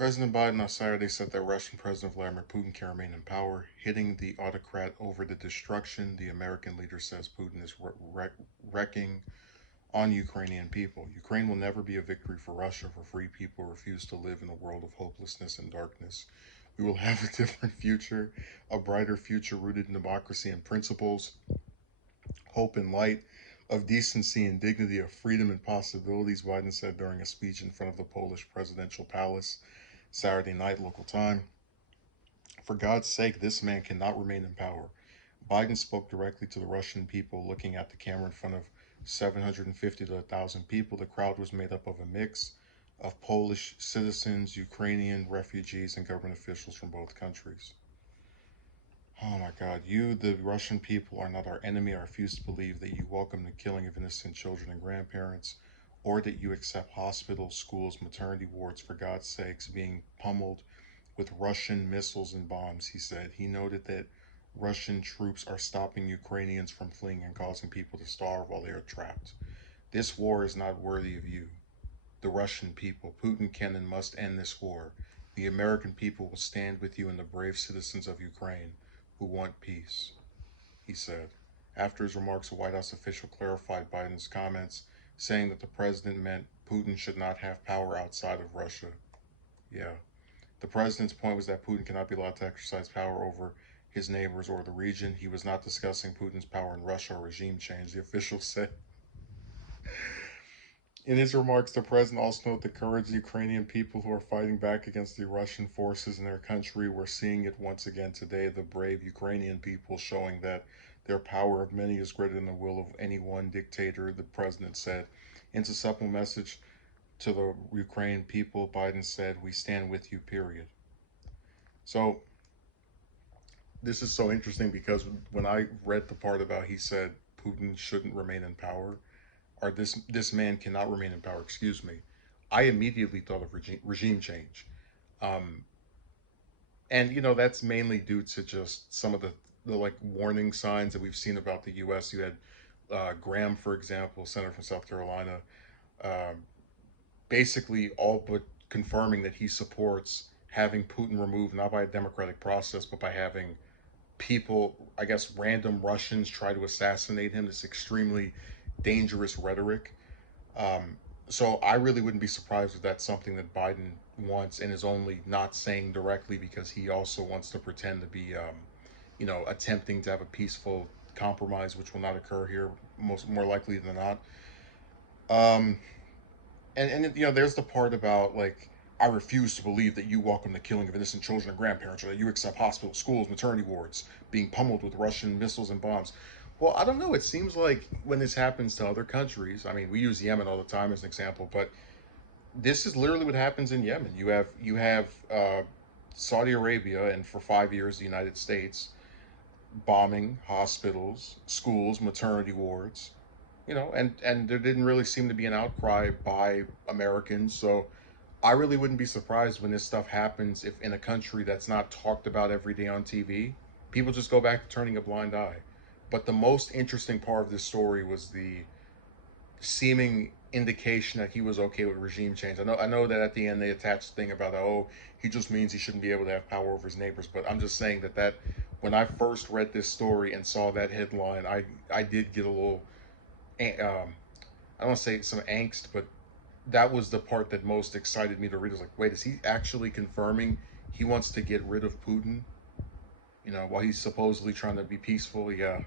President Biden on Saturday said that Russian President Vladimir Putin can remain in power, hitting the autocrat over the destruction the American leader says Putin is wrecking on Ukrainian people. Ukraine will never be a victory for Russia, for free people who refuse to live in a world of hopelessness and darkness. We will have a different future, a brighter future rooted in democracy and principles, hope and light, of decency and dignity, of freedom and possibilities, Biden said during a speech in front of the Polish presidential palace Saturday night local time. For God's sake, this man cannot remain in power. Biden spoke directly to the Russian people, looking at the camera in front of 750 to 1,000 people. The crowd was made up of a mix of Polish citizens, Ukrainian refugees, and government officials from both countries. Oh my God, you, the Russian people, are not our enemy. I refuse to believe that you welcome the killing of innocent children and grandparents, or that you accept hospitals, schools, maternity wards, for God's sakes, being pummeled with Russian missiles and bombs, he said. He noted that Russian troops are stopping Ukrainians from fleeing and causing people to starve while they are trapped. This war is not worthy of you, the Russian people. Putin can and must end this war. The American people will stand with you and the brave citizens of Ukraine who want peace, he said. After his remarks, a White House official clarified Biden's comments, saying that the president meant Putin should not have power outside of Russia. Yeah. The president's point was that Putin cannot be allowed to exercise power over his neighbors or the region. He was not discussing Putin's power in Russia or regime change, the official said. In his remarks, the president also noted the courage of the Ukrainian people who are fighting back against the Russian forces in their country. We're seeing it once again today, the brave Ukrainian people showing that their power of many is greater than the will of any one dictator, the president said. In a supplemental message to the Ukrainian people, Biden said, "We stand with you, period." So this is so interesting because when I read the part about he said Putin shouldn't remain in power, or this man cannot remain in power, excuse me, I immediately thought of regime change. Um, and that's mainly due to just some of the like warning signs that we've seen about the U.S. You had Graham, for example, senator from South Carolina, um, basically all but confirming that he supports having Putin removed not by a democratic process but by having people, I guess, random Russians try to assassinate him. This extremely dangerous rhetoric. Um, so I really wouldn't be surprised if that's something that Biden wants and is only not saying directly because he also wants to pretend to be, attempting to have a peaceful compromise, which will not occur here, more likely than not. Um, and there's the part about like I refuse to believe that you welcome the killing of innocent children and grandparents, or that you accept hospitals, schools, maternity wards being pummeled with Russian missiles and bombs. Well, I don't know. It seems like when this happens to other countries, I mean, we use Yemen all the time as an example, but this is literally what happens in Yemen. You have Saudi Arabia, and for 5 years, the United States bombing hospitals, schools, maternity wards, and there didn't really seem to be an outcry by Americans. So I really wouldn't be surprised when this stuff happens if in a country that's not talked about every day on TV, people just go back to turning a blind eye. But the most interesting part of this story was the seeming indication that he was okay with regime change. I know that at the end they attached the thing about, oh, he just means he shouldn't be able to have power over his neighbors, but I'm just saying that when I first read this story and saw that headline, I did get a little I don't want to say some angst, but that was the part that most excited me to read. I was like, wait, is he actually confirming he wants to get rid of Putin? While he's supposedly trying to be peaceful? Yeah.